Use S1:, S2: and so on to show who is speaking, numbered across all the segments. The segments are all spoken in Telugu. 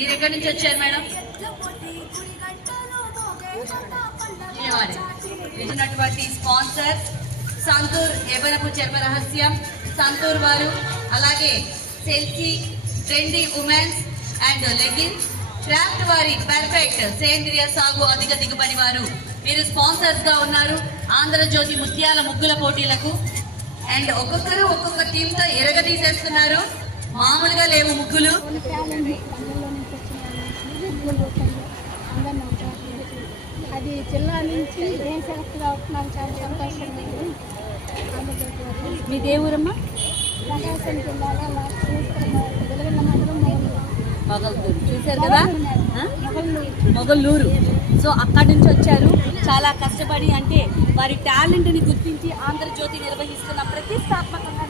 S1: మీరు ఎక్కడి నుంచి వచ్చారు మేడం? ఇచ్చినటువంటి స్పాన్సర్ సంతూర్ ఏబనపు చర్మ రహస్యం. సంతూర్ వారు అలాగే సెల్సీ trendy women's and leggings craft వారి పర్ఫెక్ట్ సేంద్రియ సాగు అధిక దిగుబడి వారు. మీరు స్పాన్సర్స్గా ఉన్నారు. ఆంధ్రజ్యోతి ముత్యాల ముగ్గుల పోటీలకు. అండ్ ఒక్కొక్కరు ఒక్కొక్క టీంతో ఎరగదీసేస్తున్నారు. మామూలుగా లేవు ముగ్గులు.
S2: అది జిల్లా నుంచి నేను సెలెక్ట్ అవుతున్నాను చాలా సంతోషంగా ఉంది.
S1: మీ దేవురమ్మా?
S2: ప్రకాశం జిల్లాలో
S1: మొగల్దూరు చూశారు కదా? మొగల్లూరు. సో అక్కడి నుంచి వచ్చారు. చాలా కష్టపడి అంటే వారి టాలెంట్ని గుర్తించి ఆంధ్రజ్యోతి నిర్వహిస్తున్న ప్రతిష్టాత్మకంగా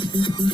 S1: నిర్వహిస్తున్న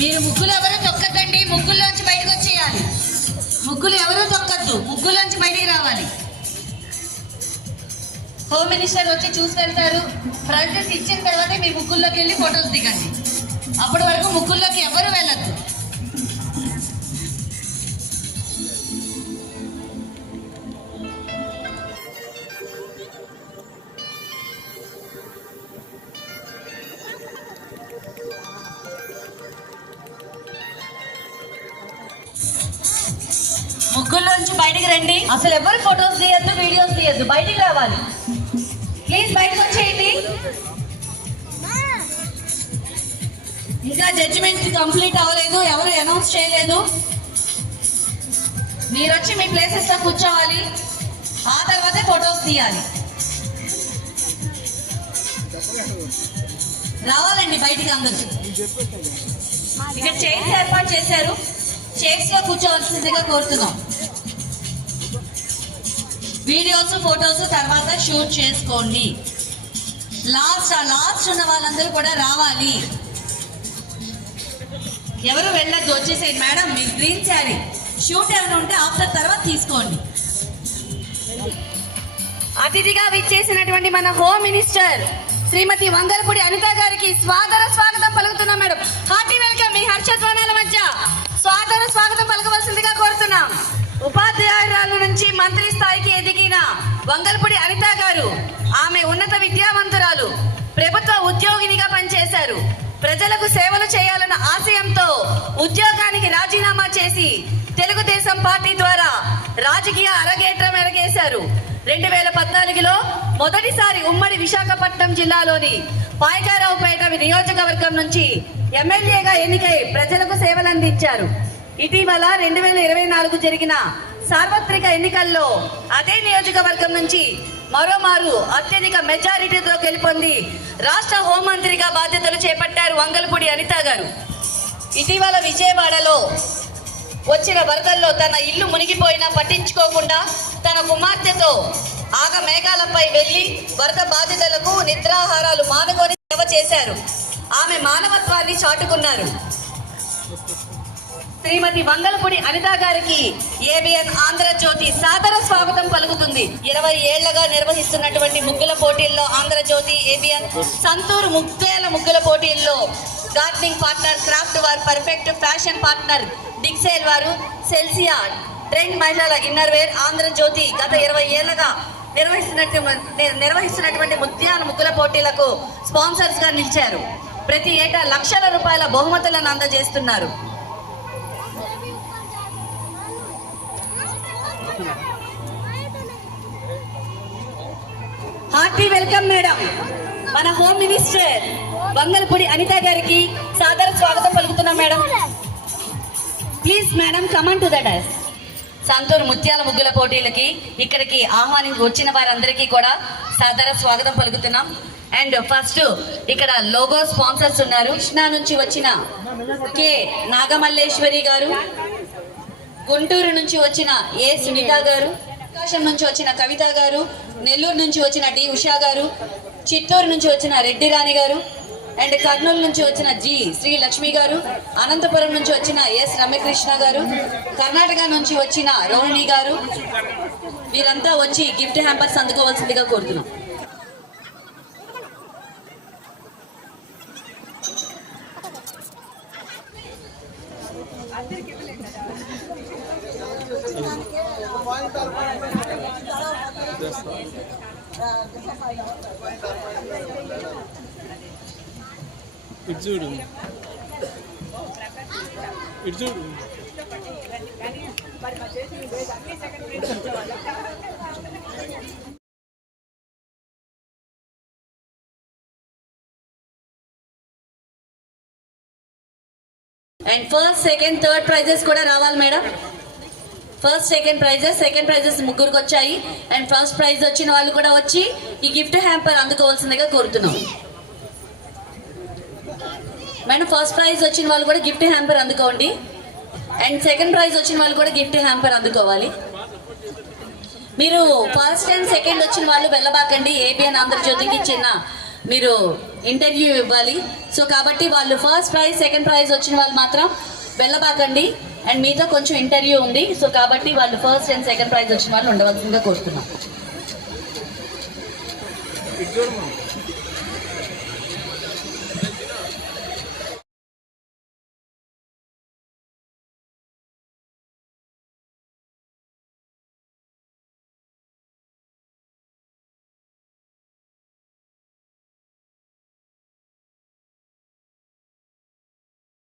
S1: మీరు ముగ్గులు ఎవరు తొక్కద్దండి ముగ్గుల్లోంచి బయటకు వచ్చేయాలి. ముగ్గులు ఎవరు తొక్కద్దు ముగ్గుల్లోంచి బయటికి రావాలి. హోమ్ మినిస్టర్ వచ్చి చూసి వెళ్తారు ప్రైజెస్ ఇచ్చిన తర్వాతే మీ ముగ్గుల్లోకి వెళ్ళి ఫొటోస్ దిగండి. అప్పటి వరకు ముగ్గుల్లోకి ఎవరు వెళ్ళద్దు. ముగ్గుల్లోంచి బయటికి రండి. అసలు ఎవరు ఫొటోస్ తీయద్దు వీడియోస్ తీయద్దు? బయటికి రావాలి. ప్లీజ్ బయటకు వచ్చేయండి. ఇంకా జడ్జిమెంట్ కంప్లీట్ అవ్వలేదు ఎవరు అనౌన్స్ చేయలేదు. మీరు వచ్చి మీ ప్లేసెస్లో కూర్చోవాలి. ఆ తర్వాతే ఫొటోస్ తీయాలి. రావాలండి బయటికి అందరూ. ఇక్కడ చైర్స్ ఏర్పాటు చేశారు. చైర్స్లో కూర్చోవలసిందిగా కోరుతున్నాం. వీడియోస్ ఫొటోస్ తర్వాత షూట్ చేసుకోండి. లాస్ట్ లాస్ట్ ఉన్న వాళ్ళందరూ కూడా రావాలి. ఎవరు వెళ్ళద్దు వచ్చేసేయండి మేడం మీరు గ్రీన్ శారీ షూట్ ఏమైనా ఉంటే ఆఫ్టర్ తర్వాత తీసుకోండి. అతిథిగా విచ్చేసినటువంటి మన హోమ్ మినిస్టర్ శ్రీమతి వంగలపూడి అనిత గారికి స్వాగత స్వాగతం పలుకుతున్నాం మేడం హార్టీ వెల్కమ్ మీ హర్షధ్వానాల మధ్య. స్వాగత స్వాగతం పలకవలసిందిగా కోరుతున్నాం. ఉపాధ్యాయురాల నుంచి మంత్రి స్థాయికి ఎదిగిన వంగల్పూడి అనిత గారు ఆమె ఉన్నత విద్యావంతురాలు ప్రభుత్వ ఉద్యోగినిగా పనిచేశారు. ప్రజలకు సేవలు చేయాలన్న ఆశయంతో ఉద్యోగానికి రాజీనామా చేసి తెలుగుదేశం పార్టీ ద్వారా రాజకీయ అరగేట్రం ఎరగేశారు. రెండు వేల పద్నాలుగులో మొదటిసారి ఉమ్మడి విశాఖపట్నం జిల్లాలోని పాయకారావుపేట నియోజకవర్గం నుంచి ఎమ్మెల్యేగా ఎన్నికై ప్రజలకు సేవలు అందించారు ఇటీవల రెండు వేల ఇరవై నాలుగు జరిగిన సార్వత్రిక ఎన్నికల్లో అదే నియోజకవర్గం నుంచి మరోమారు అత్యధిక మెజారిటీతో గెలుపొంది రాష్ట్ర హోంమంత్రిగా బాధ్యతలు చేపట్టారు వంగలపూడి అనిత గారు. ఇటీవల విజయవాడలో వచ్చిన వరదల్లో తన ఇల్లు మునిగిపోయినా పట్టించుకోకుండా తన కుమార్తెతో ఆగ మేఘాలపై వెళ్ళి వరద బాధితులకు నిద్రాహారాలు మానుకొని సేవ చేశారు. ఆమె మానవత్వాన్ని చాటుకున్నారు. శ్రీమతి వంగలపూడి అనిత గారికి ఏబిఎన్ ఆంధ్రజ్యోతి సాదర స్వాగతం పలుకుతుంది. ఇరవై ఏళ్ళగా నిర్వహిస్తున్నటువంటి ముగ్గుల పోటీల్లో ఆంధ్రజ్యోతి ఏబిఎన్ సంతూరు ముగ్గేల ముగ్గుల పోటీల్లో gardening partner craft war perfect fashion partner డిక్సేల్ వారు సెల్సియా ట్రెండ్ మహిళల ఇన్నర్వేర్ ఆంధ్రజ్యోతి గత ఇరవై ఏళ్ళగా నిర్వహిస్తున్నట్టు నిర్వహిస్తున్నటువంటి ముత్యాల ముగ్గుల పోటీలకు స్పాన్సర్స్గా నిలిచారు. ప్రతి ఏటా లక్షల రూపాయల బహుమతులను అందజేస్తున్నారు. Hearty welcome madam. మన హోమ్ మినిస్టర్ బంగల్పూడి అనిత గారికి సాదర స్వాగతం పలుకుతున్నాం madam. Please madam come on to the Santoor ముత్యాల ముగ్గుల పోటీలకి ఇక్కడికి ఆహ్వాని వచ్చిన వారందరికీ కూడా సాదర స్వాగతం పలుకుతున్నాం. అండ్ ఫస్ట్ ఇక్కడ లోగో స్పాన్సర్స్ ఉన్నారు. కృష్ణా నుంచి వచ్చిన కె. నాగమల్లేశ్వరి గారు గుంటూరు నుంచి వచ్చిన ఏ. సునీత గారు ప్రకాశం నుంచి వచ్చిన కవిత గారు నెల్లూరు నుంచి వచ్చిన డి. ఉషా గారు చిత్తూరు నుంచి వచ్చిన రెడ్డి రాణి గారు అండ్ కర్నూలు నుంచి వచ్చిన జి శ్రీ లక్ష్మి గారు అనంతపురం నుంచి వచ్చిన ఎస్ రమ్యకృష్ణ గారు కర్ణాటక నుంచి వచ్చిన రోహిణి గారు వీరంతా వచ్చి గిఫ్ట్ హ్యాంపర్స్ అందుకోవాల్సిందిగా కోరుతున్నాం.
S3: ఇటు చూడు ఇటు చూడు
S1: and first second third prizes కూడా రావాలి madam. First second prizes second prizes ముగ్గురికి వచ్చాయి. అండ్ ఫస్ట్ ప్రైజ్ వచ్చిన వాళ్ళు కూడా వచ్చి ఈ గిఫ్ట్ హ్యాంపర్ అందుకోవాల్సిందిగా కోరుతున్నాం. మేడం ఫస్ట్ ప్రైజ్ వచ్చిన వాళ్ళు కూడా గిఫ్ట్ హ్యాంపర్ అందుకోండి. అండ్ సెకండ్ ప్రైజ్ వచ్చిన వాళ్ళు కూడా గిఫ్ట్ హ్యాంపర్ అందుకోవాలి. మీరు ఫస్ట్ అండ్ సెకండ్ వచ్చిన వాళ్ళు వెళ్ళబాకండి. ఏబిఎన్ ఆంధ్రజ్యోతికి చిన్న మీరు ఇంటర్వ్యూ ఇవ్వాలి. సో కాబట్టి వాళ్ళు ఫస్ట్ ప్రైజ్ సెకండ్ ప్రైజ్ వచ్చిన వాళ్ళు మాత్రం వెళ్ళబాకండి. అండ్ మీతో కొంచెం ఇంటర్వ్యూ ఉంది. సో కాబట్టి వాళ్ళు ఫస్ట్ అండ్ సెకండ్ ప్రైజ్ వచ్చిన వాళ్ళు ఉండవలసిందిగా కోరుతున్నాం.